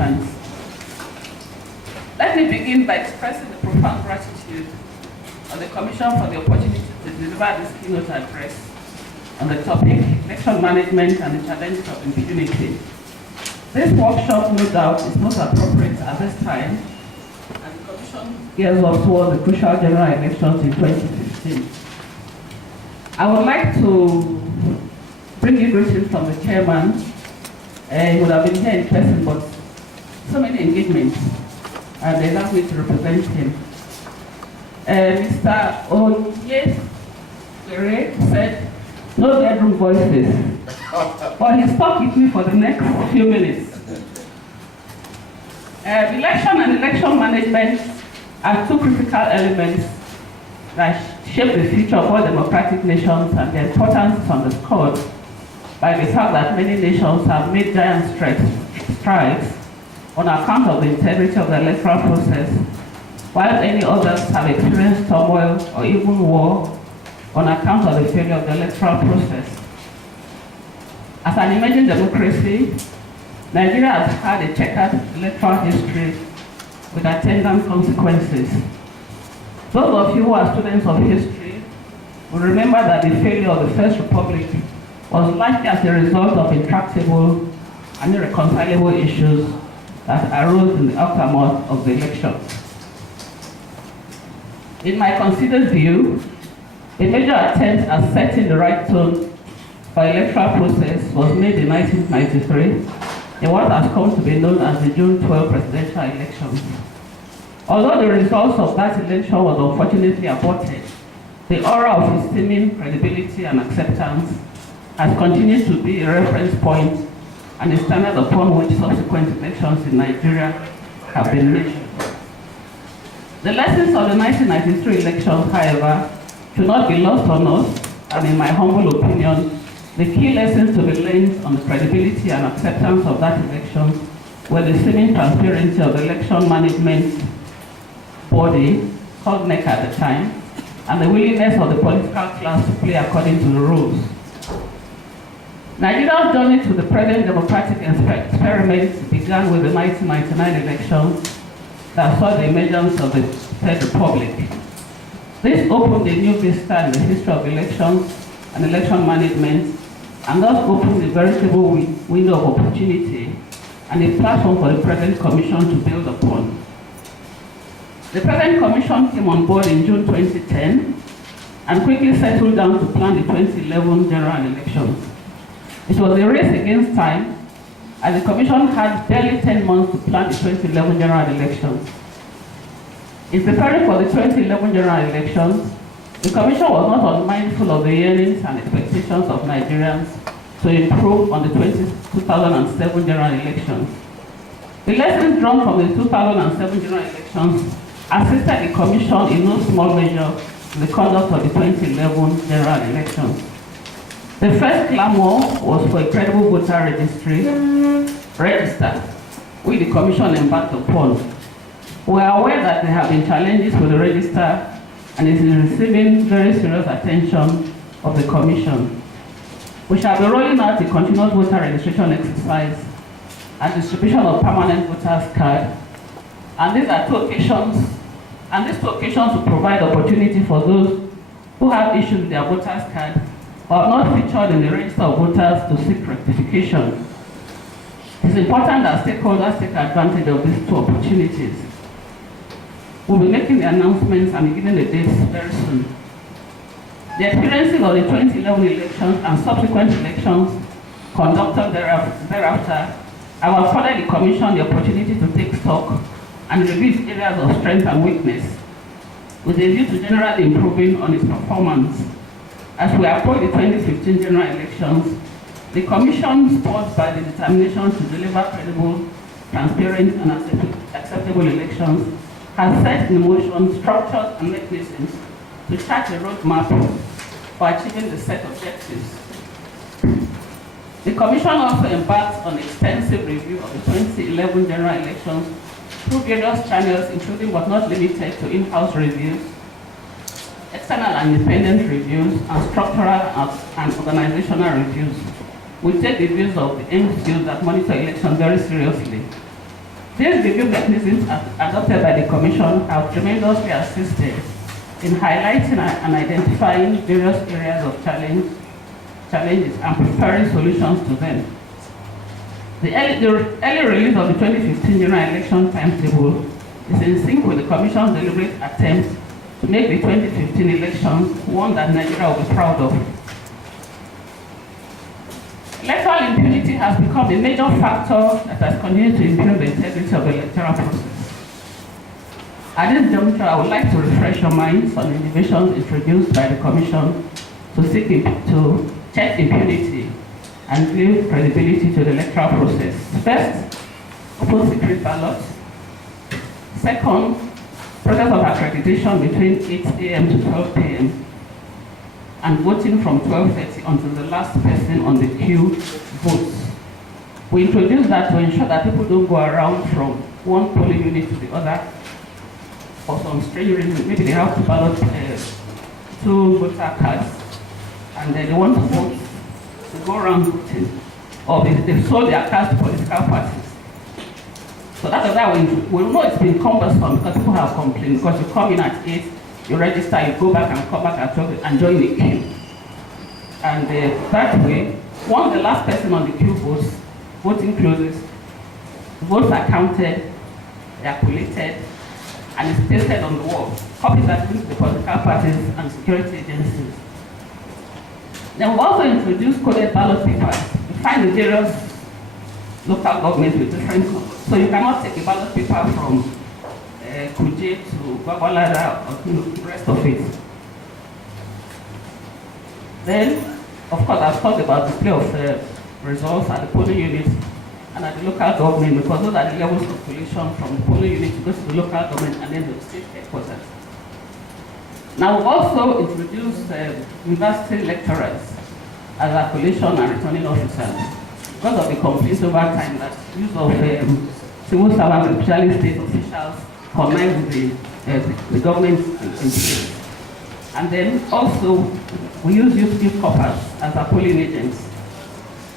participants. Let me begin by expressing the profound gratitude of the Commission for the opportunity to deliver this keynote address on the topic, election management and the challenges of impunity. This workshop, no doubt, is most appropriate at this time, as the Commission gears up towards the crucial general elections in 2015. I would like to bring you greetings from the chairman. He would have been here in person, but so many engagements, and they allowed me to represent him. Mr. Onyes said, no bedroom voices. But he stuck with me for the next few minutes. Election and election management are two critical elements that shape the future of all democratic nations, and their importance is underscored by the fact that many nations have made giant strides on account of the integrity of the electoral process, while many others have experienced turmoil or even war on account of the failure of the electoral process. As an emerging democracy, Nigeria has had a checkered electoral history with attendant consequences. Those of you who are students of history will remember that the failure of the First Republic was largely as a result of intractable and irreconcilable issues that arose in the aftermath of the elections. In my considered view, a major attempt at setting the right tone for the electoral process was made in 1993 in what has come to be known as the June 12 presidential elections. Although the results of that election was unfortunately aborted, the aura of its seeming credibility and acceptance has continued to be a reference point and a standard upon which subsequent elections in Nigeria have been measured. The lessons of the 1993 elections, however, should not be lost on us, and in my humble opinion, the key lessons to be learned on the credibility and acceptance of that election were the seeming transparency of the election management body, called INEC at the time, and the willingness of the political class to play according to the rules. Nigeria's journey to the present democratic experiment began with the 1999 elections that saw the emergence of the Third Republic. This opened a new vista in the history of elections and election management, and thus opened a veritable window of opportunity and a platform for the present Commission to build upon. The present Commission came on board in June 2010 and quickly settled down to plan the 2011 general elections. It was a race against time, as the Commission had barely 10 months to plan the 2011 general elections. In preparing for the 2011 general elections, the Commission was not unmindful of the yearnings and expectations of Nigerians to improve on the 2007 general elections. The lessons drawn from the 2007 general elections assisted the Commission in no small measure in the conduct of the 2011 general elections. The first clamor was for a credible voter register, which the Commission embarked upon. We are aware that there have been challenges with the register, and it is receiving very serious attention of the Commission. We shall be rolling out a continuous voter registration exercise and distribution of permanent voters' card, and these two occasions will provide opportunity for those who have issues with their voters' card but not featured in the register of voters to seek rectification. It's important that stakeholders take advantage of these two opportunities. We'll be making the announcements and beginning the dates very soon. The experiences of the 2011 elections and subsequent elections conducted thereafter have afforded the Commission the opportunity to take stock and review its areas of strength and weakness, with a view to generally improving on its performance. As we approach the 2015 general elections, the Commission, spurred by the determination to deliver credible, transparent, and acceptable elections, has set in motion structures and mechanisms to chart a roadmap for achieving the set objectives. The Commission also embarked on extensive review of the 2011 general elections through various channels, including but not limited to in-house reviews, external and independent reviews, and structural and organizational reviews. We take the views of the NGOs that monitor elections very seriously. These review mechanisms adopted by the Commission have tremendously assisted in highlighting and identifying various areas of challenges and preparing solutions to them. The early release of the 2015 general election timetable is in sync with the Commission's deliberate attempt to make the 2015 elections one that Nigeria will be proud of. Electoral impunity has become a major factor that has continued to improve the integrity of the electoral process. At this juncture, I would like to refresh your minds on the innovations introduced by the Commission to check impunity and give credibility to the electoral process. First, open secret ballots. Second, process of accreditation between 8 a.m. to 12 p.m. and voting from 12:30 until the last person on the queue votes. We introduced that to ensure that people don't go around from one polling unit to the other for some strange reason. Maybe they have to ballot 2 voter cards and then they want to vote, to go around voting, or they sold their cards to political parties. So that's why we know it's been cumbersome because people have complained, because you come in at 8, you register, you go back and come back at 12 and join the queue. And that way, once the last person on the queue votes, voting closes, votes are counted, they are collated, and it's pasted on the wall. Copies are given to the political parties and security agencies. Then we've also introduced coded ballot papers. You find the various local governments with different colors. So you cannot take a ballot paper from Kuje to Babalada or the rest of it. Then, of course, I've talked about display of results at the polling units and at the local government, because those are the levels of collation from the polling unit to go to the local government and then the state headquarters. Now, we've also introduced university lecturers as a collation and returning officers because of the complaints over time that use of civil servants, especially state officials, combined with the government employees. And then also, we use youth corpers as our polling agents.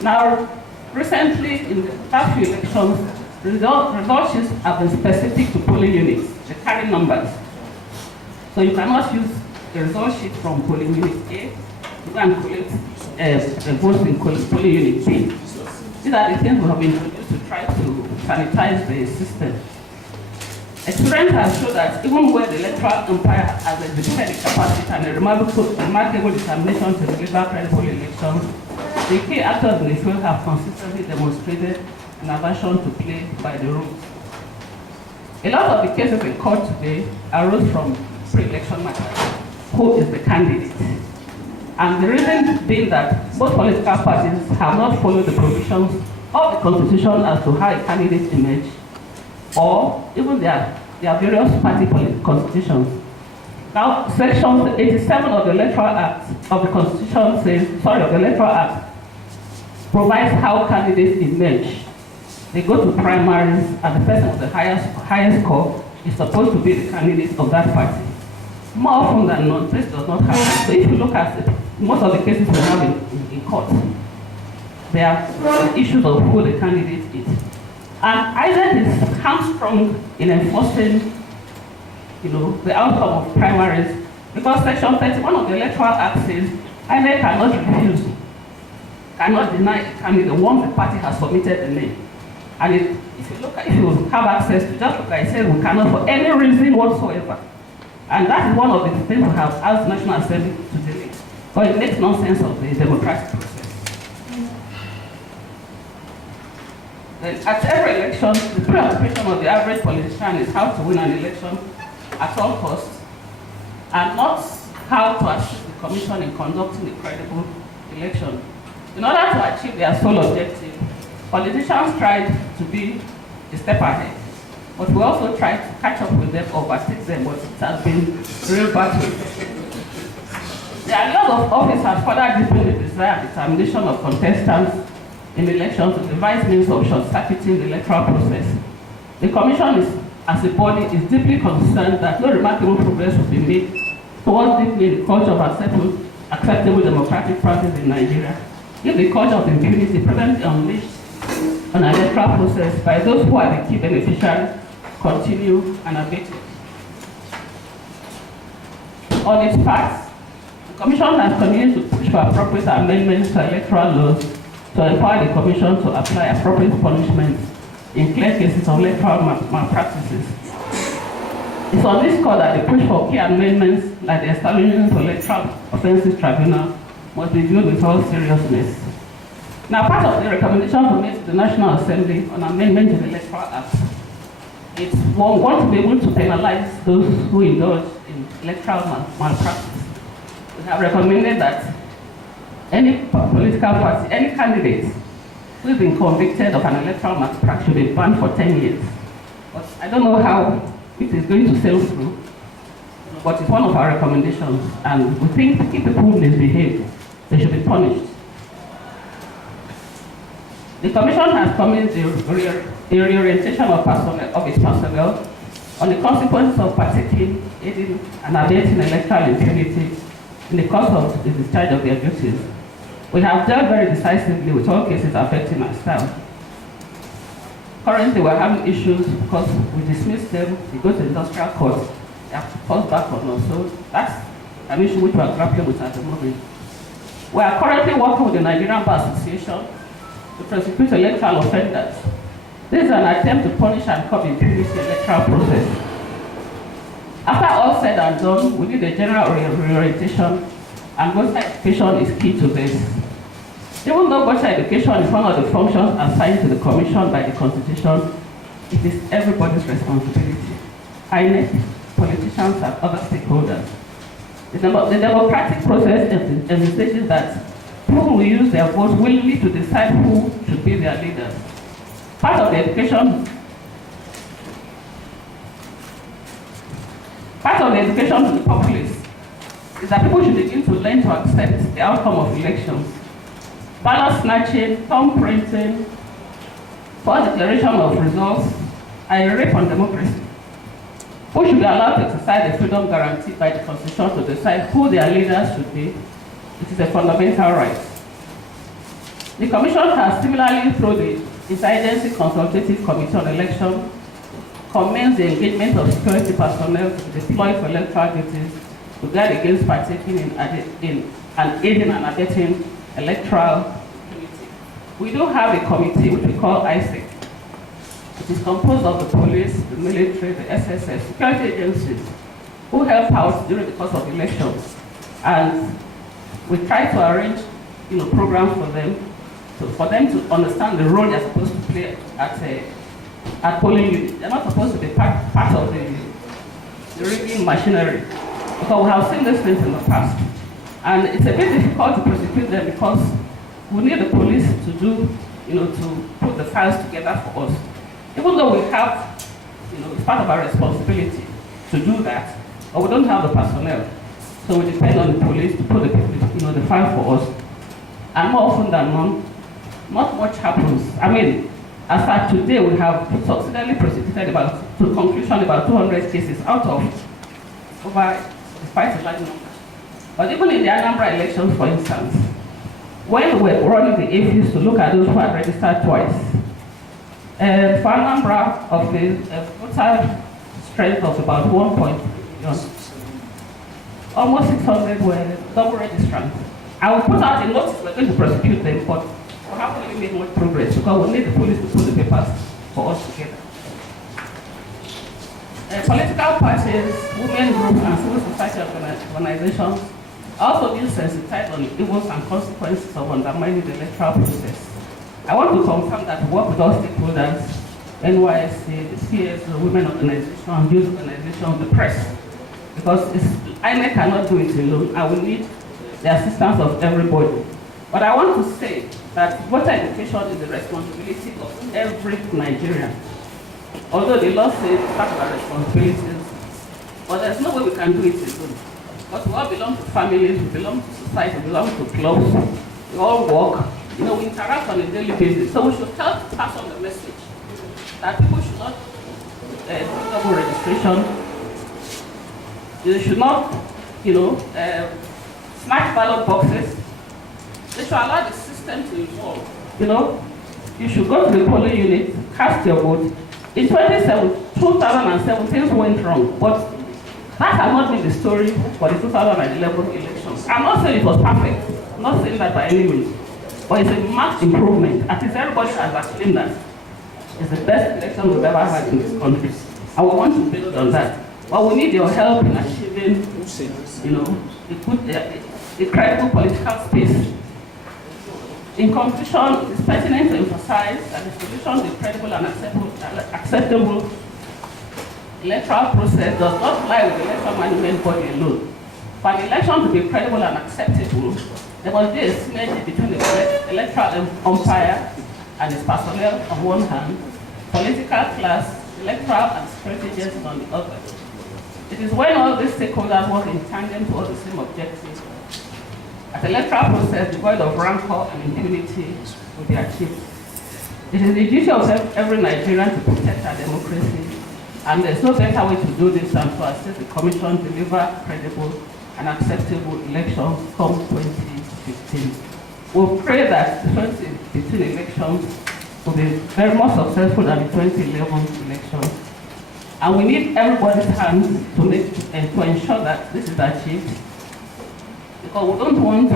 Now, recently, in the past few elections, result sheets have been specific to polling units. They carry numbers. So you cannot use the result sheet from polling unit A to go and collect votes in polling unit B. These are the things we have introduced to try to sanitize the system. Experience has shown that even where the electoral umpire has exhibited the capacity and a remarkable determination to deliver credible elections, the key actors in the field have consistently demonstrated an aversion to play by the rules. A lot of the cases in court today arose from pre-election matters. Who is the candidate? And the reason being that both political parties have not followed the provisions of the Constitution as to how a candidate emerges, or even their various party constitutions. Now, Section 87 of the Electoral Act of the Constitution says, of the Electoral Act provides how candidates emerge. They go to primaries, and the person with the highest score is supposed to be the candidate of that party. More often than not, this does not happen. So if you look at most of the cases we have in court, there are issues of who the candidate is. And INEC is hamstrung in enforcing, the outcome of primaries, because Section 31 of the Electoral Act says INEC cannot refuse, cannot deny a candidate once the party has submitted the name. And if you have access to just look at it, it says we cannot for any reason whatsoever. And that is one of the things we have asked National Assembly to delete. But it makes no sense of the democratic process. At every election, the preoccupation of the average politician is how to win an election at all costs, and not how to assist the Commission in conducting a credible election. In order to achieve their sole objective, politicians tried to be a step ahead, but we also tried to catch up with them, overtake them, but it has been a real battle. The allure of office has further deepened the desire and determination of contestants in elections to devise means of short-circuiting the electoral process. The Commission, as a body, is deeply concerned that no remarkable progress will be made towards deepening the culture of acceptable democratic practice in Nigeria if the culture of impunity presently unleashed on an electoral process by those who are the key beneficiaries continue unabated. On its part, the Commission has continued to push for appropriate amendments to electoral laws to empower the Commission to apply appropriate punishments in clear cases of electoral malpractices. It's on this call that the push for key amendments like the establishment of electoral offences tribunal must be viewed with all seriousness. Now, part of the recommendation made to the National Assembly on amendment to the Electoral Act, it's want to be able to penalize those who indulge in electoral malpractice. We have recommended that any political party, any candidate who has been convicted of an electoral malpractice should be banned for 10 years. But I don't know how it is going to sail through, but it's one of our recommendations, and we think if people misbehave, they should be punished. The Commission has commenced a reorientation of its personnel on the consequences of partaking, aiding, and abetting electoral impunity in the course of the discharge of their duties. We have dealt very decisively with all cases affecting our staff. Currently, we're having issues because we dismiss them, we go to industrial court, they have to fall back on us. So that's an issue which we are grappling with at the moment. We are currently working with the Nigerian Bar Association to prosecute electoral offenders. This is an attempt to punish and curb impunity in the electoral process. After all said and done, we need a general reorientation, and voter education is key to this. Even though voter education is one of the functions assigned to the Commission by the Constitution, it is everybody's responsibility. INEC, politicians, and other stakeholders. The democratic process envisages that people will use their votes willingly to decide who should be their leaders. Part of the education to the populace is that people should begin to learn to accept the outcome of elections. Ballot snatching, thumb printing, false declaration of results are a rape on democracy. Who should be allowed to exercise the freedom guaranteed by the Constitution to decide who their leaders should be? It is a fundamental right. The Commission has similarly, through the Interagency Consultative Committee on Election, commenced the engagement of security personnel to be deployed for electoral duties to guard against partaking in and aiding and abetting electoral committee. We do have a committee which we call INEC. It is composed of the police, the military, the SSS, security agencies, who help out during the course of elections. And we try to arrange programs for them to understand the role they're supposed to play at polling units. They're not supposed to be part of the rigging machinery, because we have seen these things in the past. And it's a bit difficult to prosecute them because we need the police to do, to put the files together for us. Even though we have, it's part of our responsibility to do that, but we don't have the personnel. So we depend on the police to put the file for us. And more often than not much happens. I mean, as at today, we have successfully prosecuted to conclusion about 200 cases out of over quite a large number. But even in the Anambra elections, for instance, when we were running the AFIs to look at those who had registered twice, for Anambra of the voter strength of about 1.3 million, almost 600 were double registrants. I will put out a notice we're going to prosecute them, but we haven't really made much progress because we need the police to put the papers for us together. Political parties, women groups, and civil society organizations are also being sensitized on the evils and consequences of undermining the electoral process. I want to confirm that we work with all stakeholders, NYSC, the CS, the women organization, youth organization, the press, because INEC cannot do it alone, and we need the assistance of everybody. But I want to say that voter education is the responsibility of every Nigerian. Although the law says it's part of our responsibilities, but there's no way we can do it alone. Because we all belong to families, we belong to society, we belong to clubs, we all work, we interact on a daily basis. So we should pass on the message that people should not do double registration. They should not, snatch ballot boxes. They should allow the system to evolve. you should go to the polling unit, cast your vote. In 2017 went wrong, but that has not been the story for the 2011 elections. I'm not saying it was perfect, I'm not saying that by any means, but it's a marked improvement. At least everybody has acclaimed that it's the best election we've ever had in this country. And we want to build on that. But we need your help in achieving, a credible political space. In conclusion, it's pertinent to emphasize that the solution to a credible and acceptable electoral process does not lie with the election management body alone. For an election to be credible and acceptable, there must be a synergy between the electoral umpire and its personnel on one hand, political class, electoral and security agencies on the other. It is when all these stakeholders work in tandem towards the same objective that the electoral process devoid of rancor and impunity will be achieved. It is the duty of every Nigerian to protect our democracy, and there is no better way to do this than to assist the Commission deliver credible and acceptable elections come 2015. We pray that the 2015 elections will be very more successful than the 2011 elections. And we need everybody's hands to ensure that this is achieved. Because we don't want the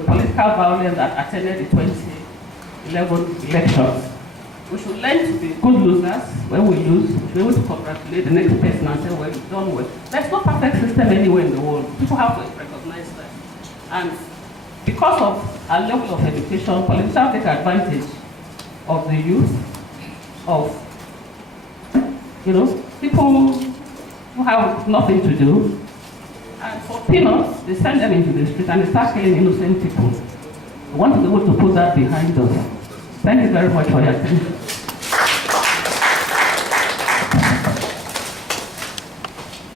political violence that attended the 2011 elections. We should learn to be good losers when we lose. We should be able to congratulate the next person and say, well, you've done well. There's no perfect system anywhere in the world. People have to recognize that. And because of our level of education, politicians take advantage of the youth, of people who have nothing to do. And for peanuts, they send them into the street and they start killing innocent people. We want to be able to put that behind us. Thank you very much for your attention.